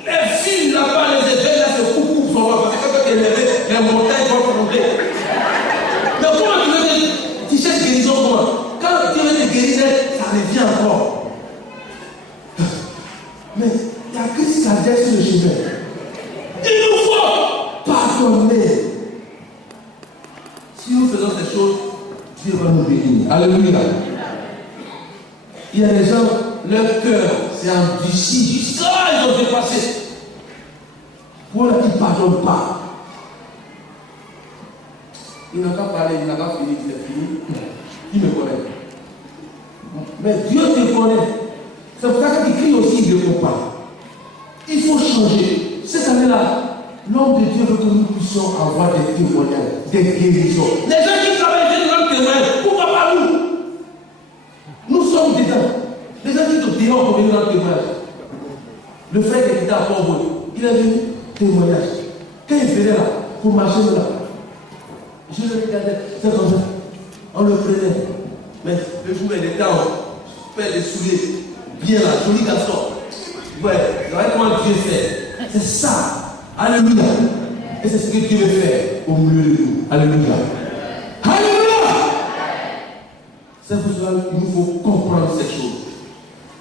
Les fils là-bas, les éveils là, se coucou sur moi parce que quand tu es élevé, les montagnes vont tomber. Mais comment tu veux dire, tu cherches guérison comment? Quand tu veux te guérir, ça revient encore. Mais il y a Christ qui a dit sur le chemin. Il nous faut pardonner. Si nous faisons ces choses, Dieu va nous bénir. Alléluia. Il y a des gens, leur cœur, c'est endurci jusqu'à ils ont dépassé. Voilà, ils ne pardonnent pas. Il n'a qu'à parler, il n'a qu'à finir, c'est fini. Il me connaît. Mais Dieu te connaît. C'est pour ça qu'il crie aussi, il ne répond pas. Il faut changer. Cette année-là, l'homme de Dieu veut que nous puissions avoir des témoignages, des guérisons. Les gens qui travaillent dans le terrain, pourquoi pas nous? Nous sommes dedans. Les gens qui sont dehors pour venir dans le témoignage. Le frère qui était à Port-Boué, il est venu témoignage. Quand il venait là, pour marcher là, je le regardais, c'est comme ça. On le prenait. Mais le jour où il était en père des souliers, bien là, joli garçon. Ouais, regardez comment Dieu fait. C'est ça. Alléluia. Et c'est ce que Dieu veut faire au milieu de nous. Alléluia. Alléluia. C'est pour cela qu'il nous faut comprendre ces choses.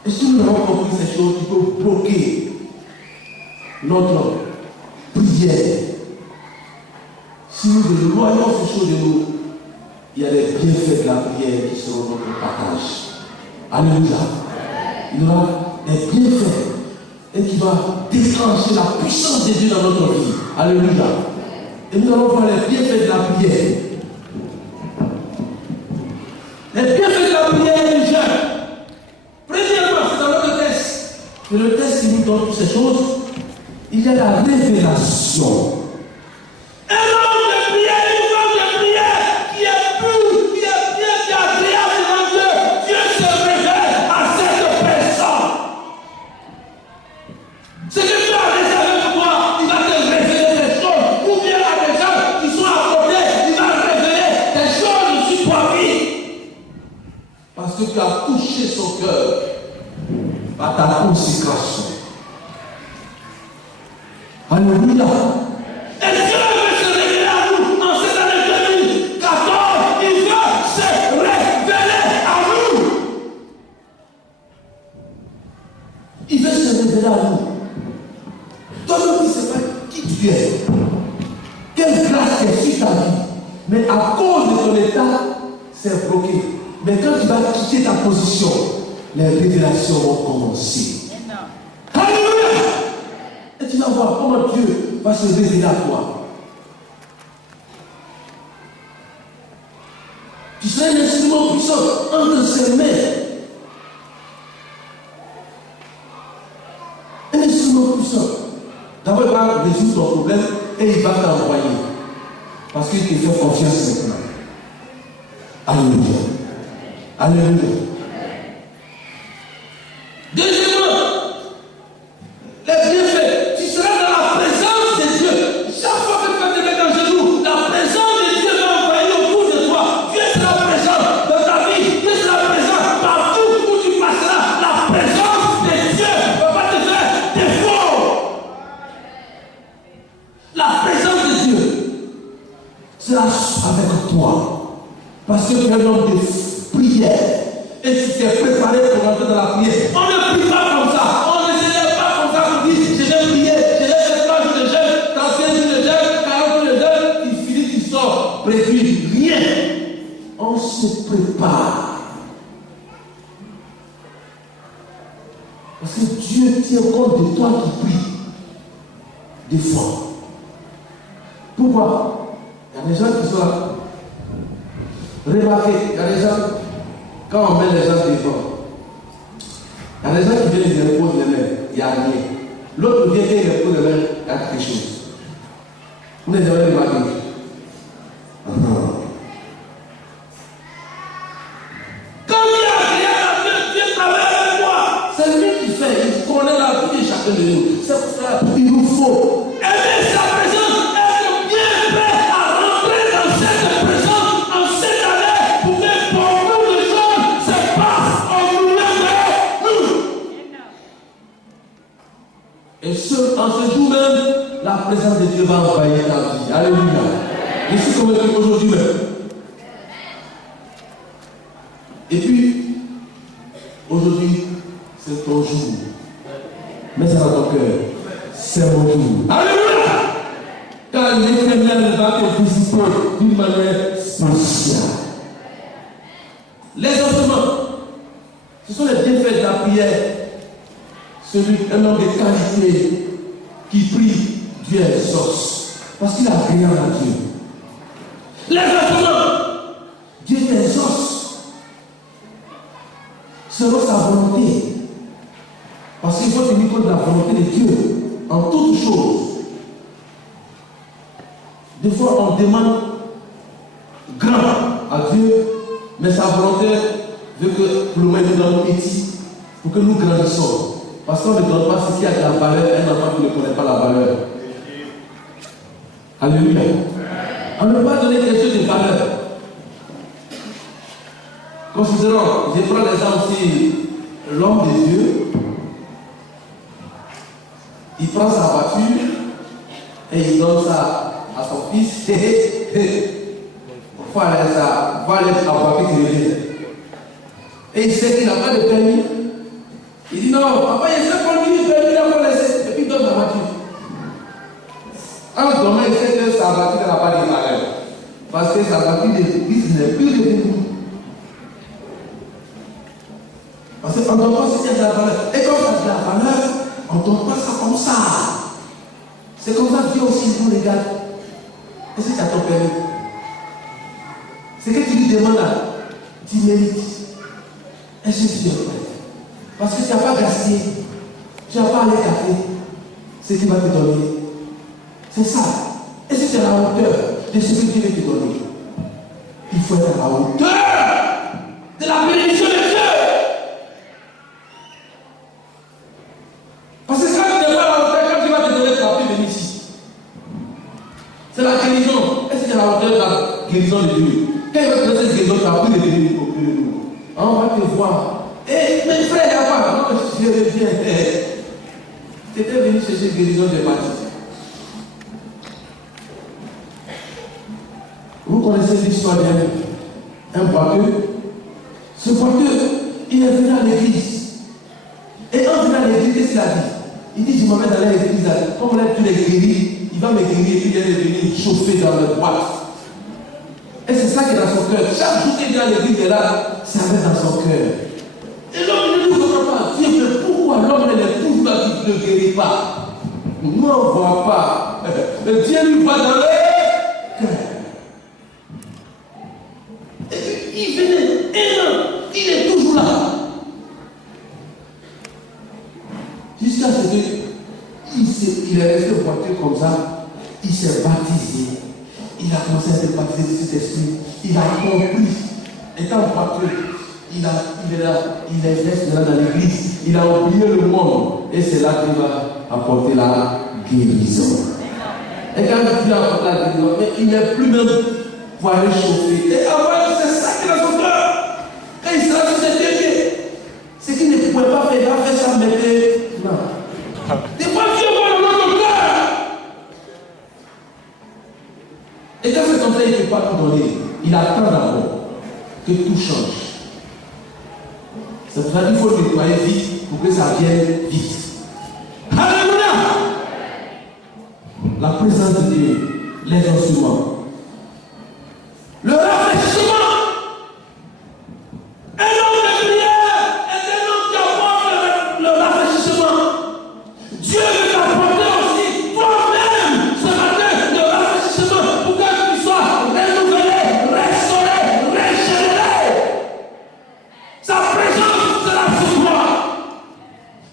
Et si nous avons compris ces choses, qui peuvent bloquer notre prière. Si nous éloignons ces choses de nous, il y a des bienfaits de la prière qui seront notre partage. Alléluia. Il y aura des bienfaits et qui va déclencher la puissance de Dieu dans notre vie. Alléluia. Et nous allons voir les bienfaits de la prière. Les bienfaits de la prière et du jeûne. Premièrement, c'est dans notre texte. C'est le texte qui nous donne toutes ces choses. Il y a la révélation. Un homme de prière, une femme de prière qui est pure, qui est bien, qui est agréable devant Dieu. Dieu se révèle à cette personne. Ce que Dieu a réservé pour toi, il va te révéler des choses. Ou bien à des gens qui sont à côté, il va révéler des choses sur toi vie. Parce que tu as touché son cœur par ta consécration. Alléluia. Et Dieu veut se révéler à nous en cette année 2014. Il veut se révéler à nous. Il veut se révéler à nous. Toi-même, tu ne sais pas qui tu es. Quelle grâce est sur ta vie. Mais à cause de ton état, c'est bloqué. Mais quand tu vas quitter ta position, les révélations vont commencer. Alléluia. Et tu vas voir comment Dieu va se révéler à toi. Tu seras un instrument puissant entre ses mains. Un instrument puissant. D'abord, il va résoudre ton problème et il va t'envoyer. Parce qu'il te fait confiance maintenant. Alléluia. Alléluia. Deuxièmement, les bienfaits, tu seras dans la présence de Dieu. Chaque fois que tu vas te mettre en genoux, la présence de Dieu va envoyer autour de toi. Dieu sera présent dans ta vie. Dieu sera présent partout où tu passeras. La présence de Dieu ne va pas te faire défaut. La présence de Dieu sera avec toi. Parce que tu es un homme de prière. Et tu t'es préparé pour rentrer dans la prière. On ne prie pas comme ça. On ne se lève pas comme ça pour dire je vais prier, je vais faire 3 jours de jeûne, 31 jours de jeûne, 40 jours de jeûne, il finit, il sort. Prédit rien. On se prépare. Parce que Dieu tient compte de toi qui prie. Des fois. Pourquoi? Il y a des gens qui sont là. Remarquez, il y a des gens. Quand on met les gens devant, il y a des gens qui viennent les imposer les mains, il n'y a rien. L'autre vient et les impose les mains, il y a quelque chose. Vous n'avez jamais remarqué. Quand il y a rien à Dieu, Dieu travaille avec moi. C'est lui qui fait, il connaît la vie de chacun de nous. C'est pour ça qu'il nous faut aimer sa présence, être bien prêt à rentrer dans cette présence en cette année pour faire beaucoup de choses se passent en nous-mêmes. Et en ce jour même, la présence de Dieu va envahir ta vie. Alléluia. Je suis convaincu aujourd'hui même. Et puis, aujourd'hui, c'est ton jour. Mets ça dans ton cœur. C'est mon jour. Alléluia. Car l'Éternel va te visiter d'une manière spéciale. Les enseignements, ce sont les bienfaits de la prière. Celui, un homme de qualité qui prie, Dieu exauce. Parce qu'il a agréable à Dieu. Les enseignements, Dieu t'exauce selon sa volonté. Parce qu'il faut tenir compte de la volonté de Dieu en toutes choses. Des fois, on demande grand à Dieu, mais sa volonté veut que pour le moins nous donne petit, pour que nous grandissons. Parce qu'on ne donne pas ce qui a de la valeur à un enfant qui ne connaît pas la valeur. Alléluia. On ne peut pas donner quelque chose de valeur. Considérons, je prends l'exemple aussi, l'homme de Dieu, il prend sa voiture et il donne ça à son fils. Il faut aller à voiture qui revient. Et il sait qu'il n'a pas de permis. Il dit non, papa, il sait conduire, le permis, il faut laisser. Et puis il donne la voiture. En donnant, il sait que sa voiture n'a pas de valeur. Parce que sa voiture de fils n'est plus de vie. Parce qu'on ne donne pas ce qui a de la valeur. Et quand ça a de la valeur, on ne donne pas ça comme ça. C'est comme ça que Dieu aussi nous regarde. Est-ce que tu as ton permis? C'est que tu lui demandes, tu mérites. Est-ce que tu es prêt? Parce que tu n'as pas gaspillé. Tu n'as pas allé taper ce qu'il va te donner. C'est ça. Est-ce que tu es à la hauteur de ce que Dieu veut te donner? Il faut être à la hauteur de la bénédiction de Dieu. Parce que quand tu n'es pas à la hauteur, quand tu vas te donner, tu vas plus venir ici. C'est la guérison. Est-ce que tu es à la hauteur de la guérison de Dieu? Quand il va te donner cette guérison, tu vas plus venir auprès de nous. On va te voir. Eh, mes frères, il n'y a pas. Non, je reviens. Tu étais venu chercher guérison de l'hépatite. Vous connaissez l'histoire d'un boiteux. Ce boiteux, il est venu à l'église. Et en venant à l'église, qu'est-ce qu'il a dit? Il dit, je m'en vais dans l'église. Comme là, tu l'es guéri, il va me guérir et puis il vient de venir chauffer dans le boîte. Et c'est ça qui est dans son cœur. Chaque jour qu'il vient à l'église, il est là, ça reste dans son cœur. Et l'homme ne nous comprend pas. Dieu, mais pourquoi l'homme ne l'épouse pas qu'il ne le guérit pas? Nous, on ne voit pas. Dieu lui va dans le cœur. Il venait, il est toujours là. Jusqu'à ce qu'il est resté porté comme ça, il s'est baptisé. Il a commencé à se baptiser de cet esprit. Il a compris. Étant porté, il est là, il est là dans l'église. Il a oublié le monde. Et c'est là qu'il va apporter la guérison. Et quand il apporte la guérison, il n'est plus même pour aller chauffer. Et avant, c'est ça qui est dans son cœur. Quand il sera sur ses pieds, c'est qu'il ne pouvait pas faire, il va faire ça, mais non. Des fois, Dieu voit dans notre cœur. Et quand c'est comme ça, il ne peut pas tout donner. Il attend d'abord que tout change. C'est pour ça qu'il faut le nettoyer vite pour que ça vienne vite. Alléluia! La présence de Dieu, les instruments. Le rafraîchissement. Un homme de prière est un homme qui apporte le rafraîchissement. Dieu veut t'apporter aussi toi-même ce matin le rafraîchissement pour que tu sois renouvelé, restauré, régénéré. Sa présence sera sur toi.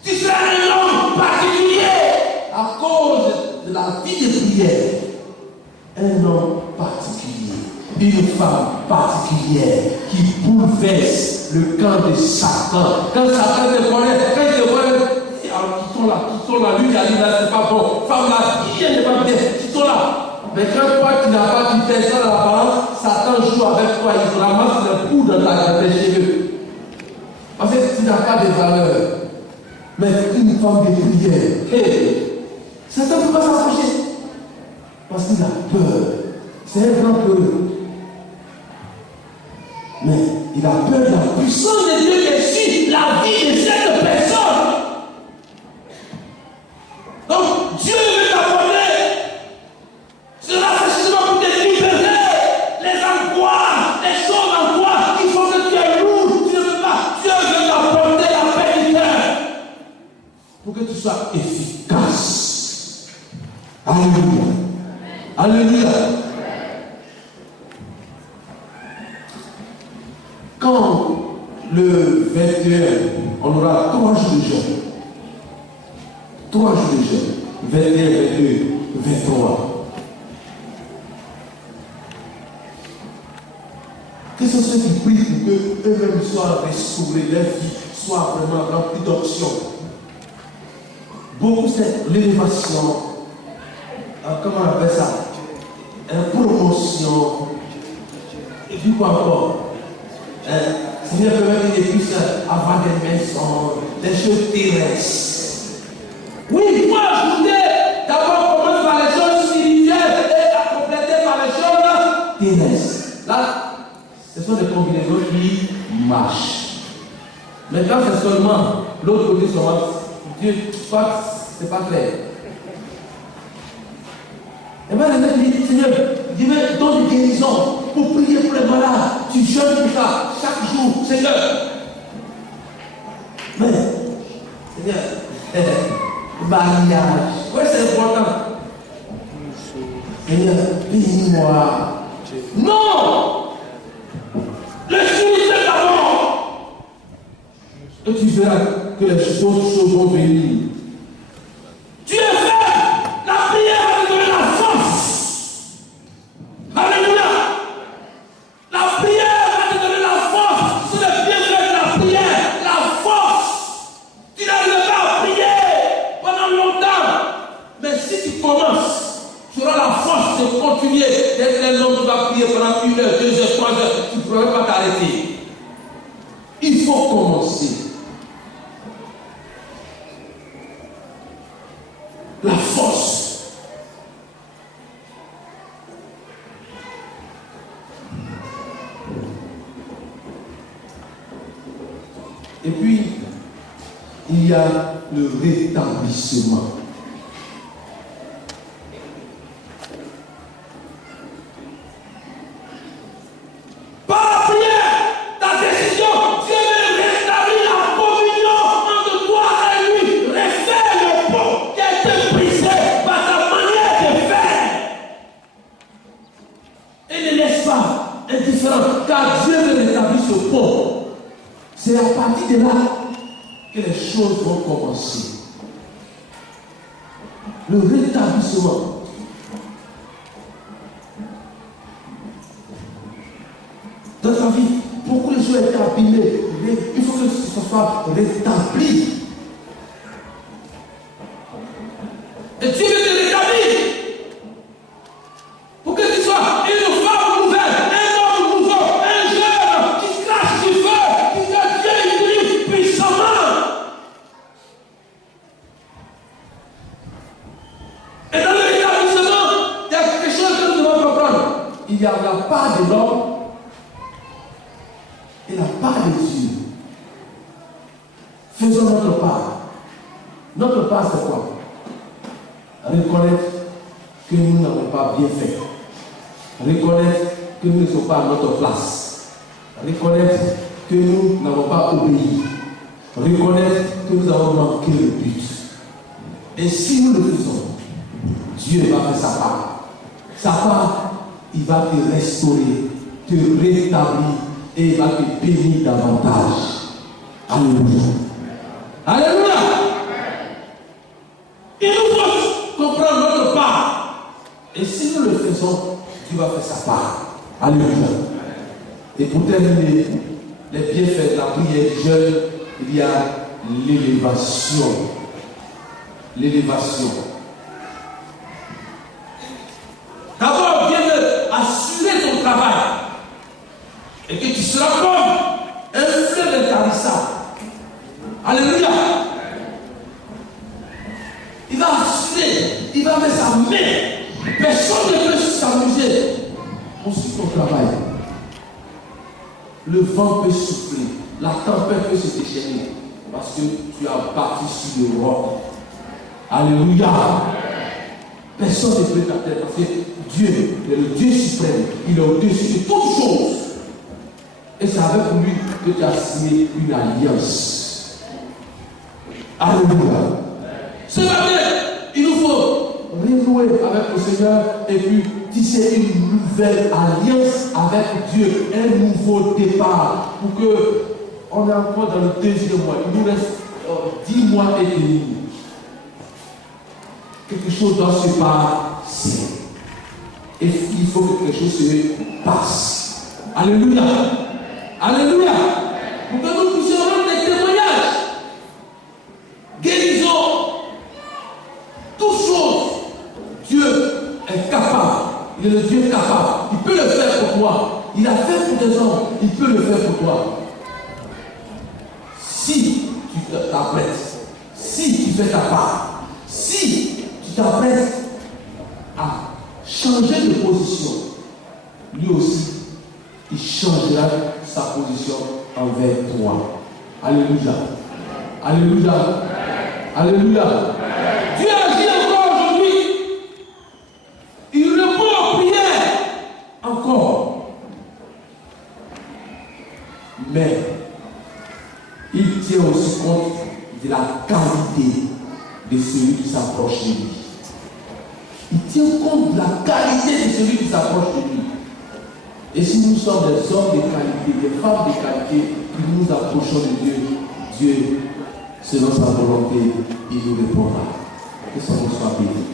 Tu seras un homme particulier à cause de la vie de prière. Un homme particulier. Une femme particulière qui bouleverse le camp de Satan. Quand Satan te connaît, quand il te voit, quittons la lutte, il là, c'est pas bon. Femme là, il n'est pas bien, quittons là. Mais quand toi tu n'as pas du personne à la balance, Satan joue avec toi, il te ramasse le coup dans tes cheveux. Parce que tu n'as pas de valeur. Mais une femme de prière, Satan ne peut pas s'approcher. Parce qu'il a peur. C'est un grand peureux. Mais il a peur de la puissance de Dieu qui est sur la vie de cette personne. Donc Dieu veut t'apporter ce rafraîchissement pour te libérer les angoisses, les choses en toi qui font que tu es lourd, tu ne veux pas. Dieu veut t'apporter la paix du cœur pour que tu sois efficace. Alléluia. Alléluia. Quand le 21, on aura 3 jours de jeûne. 3 jours de jeûne. 21, 22, 23. Que ce soit ceux qui prient pour qu'eux-mêmes soient restaurés, leur vie soit vraiment remplie d'options. beaucoup c'est l'élévation, comment on appelle ça, promotion, et puis quoi encore. Seigneur, permet qu'ils puissent avoir des maisons, des choses terrestres. Oui, moi je voudrais d'abord commencer par les choses spirituelles et à compléter par les choses terrestres. Là, ce sont des combinaisons qui marchent. Mais quand c'est seulement l'autre côté seulement, Dieu, c'est pas clair. Et bien, le mec dit, Seigneur, Dieu me donne des guérisons pour prier pour les malades. Tu jeûnes pour ça chaque jour, Seigneur. Mais, Seigneur, mariage, ouais, c'est important. Seigneur, bénis-moi. Non! Le spirituel d'abord! Et tu verras que les choses vont venir. Tu es fait! La prière va te donner la force! Alléluia! La prière va te donner la force! C'est le bienfait de la prière! La force! Tu n'arrives pas à prier pendant longtemps! Mais si tu commences, tu auras la force de continuer d'être un homme qui va prier pendant 1 heure, 2 heures, 3 heures. Tu ne pourras pas t'arrêter. Il faut commencer. La force. Et puis, il y a le rétablissement. Car Dieu veut rétablir ce pont. C'est à partir de là que les choses vont commencer. Le rétablissement. Dans ta vie, beaucoup de choses ont été abîmées. Il faut que ce soit rétabli. Et Dieu veut te rétablir. Pour que tu sois une femme nouvelle. Il y a la part de l'homme et la part de Dieu. Faisons notre part. Notre part, c'est quoi? Reconnaître que nous n'avons pas bien fait. Reconnaître que nous ne sommes pas à notre place. Reconnaître que nous n'avons pas obéi. Reconnaître que nous avons manqué le but. Et si nous le faisons, Dieu va faire sa part. Sa part, il va te restaurer, te rétablir et il va te bénir davantage. Alléluia. Alléluia. Il nous faut comprendre notre part. Et si nous le faisons, Dieu va faire sa part. Alléluia. Et pour terminer, les bienfaits de la prière du jeûne, il y a l'élévation. L'élévation. D'abord, Dieu veut assurer ton travail et que tu seras comme un fleuve intarissable. Alléluia. Il va assurer, il va mettre sa main. Personne ne peut s'amuser sur ton travail. Le vent peut souffler, la tempête peut se déchaîner parce que tu as bâti sur le roc. Alléluia. Personne ne peut t'atteindre parce que Dieu est le Dieu suprême. Il est au-dessus de toutes choses. Et c'est avec lui que tu as signé une alliance. Alléluia. Ce matin, il nous faut renouer avec le Seigneur et puis tisser une nouvelle alliance avec Dieu. Un nouveau départ pour que on est encore dans le deuxième mois. Il nous reste 10 mois et demi. Quelque chose doit se passer. Et il faut que quelque chose se passe. Alléluia. Alléluia. Pour que nous puissions rendre des témoignages. Guérison. est capable. Il est le Dieu capable. Il peut le faire pour toi. Il a fait pour tes hommes. Il peut le faire pour toi. Si tu t'apprêtes, si tu fais ta part, si tu t'apprêtes à changer de position, lui aussi, il changera sa position envers toi. Alléluia. Alléluia. Alléluia. Dieu agit encore aujourd'hui. Il répond aux prières encore. Mais il tient aussi compte de la qualité de celui qui s'approche de lui. Il tient compte de la qualité de celui qui s'approche de lui. Et si nous sommes des hommes de qualité, des femmes de qualité, que nous nous approchons de Dieu, Dieu, selon sa volonté, il nous répondra. Que son nom soit béni.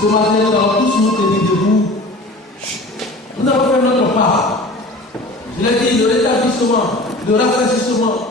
Ce matin, nous allons tous nous tenir debout. Nous allons faire notre part. Je l'ai dit, le rétablissement, le rafraîchissement,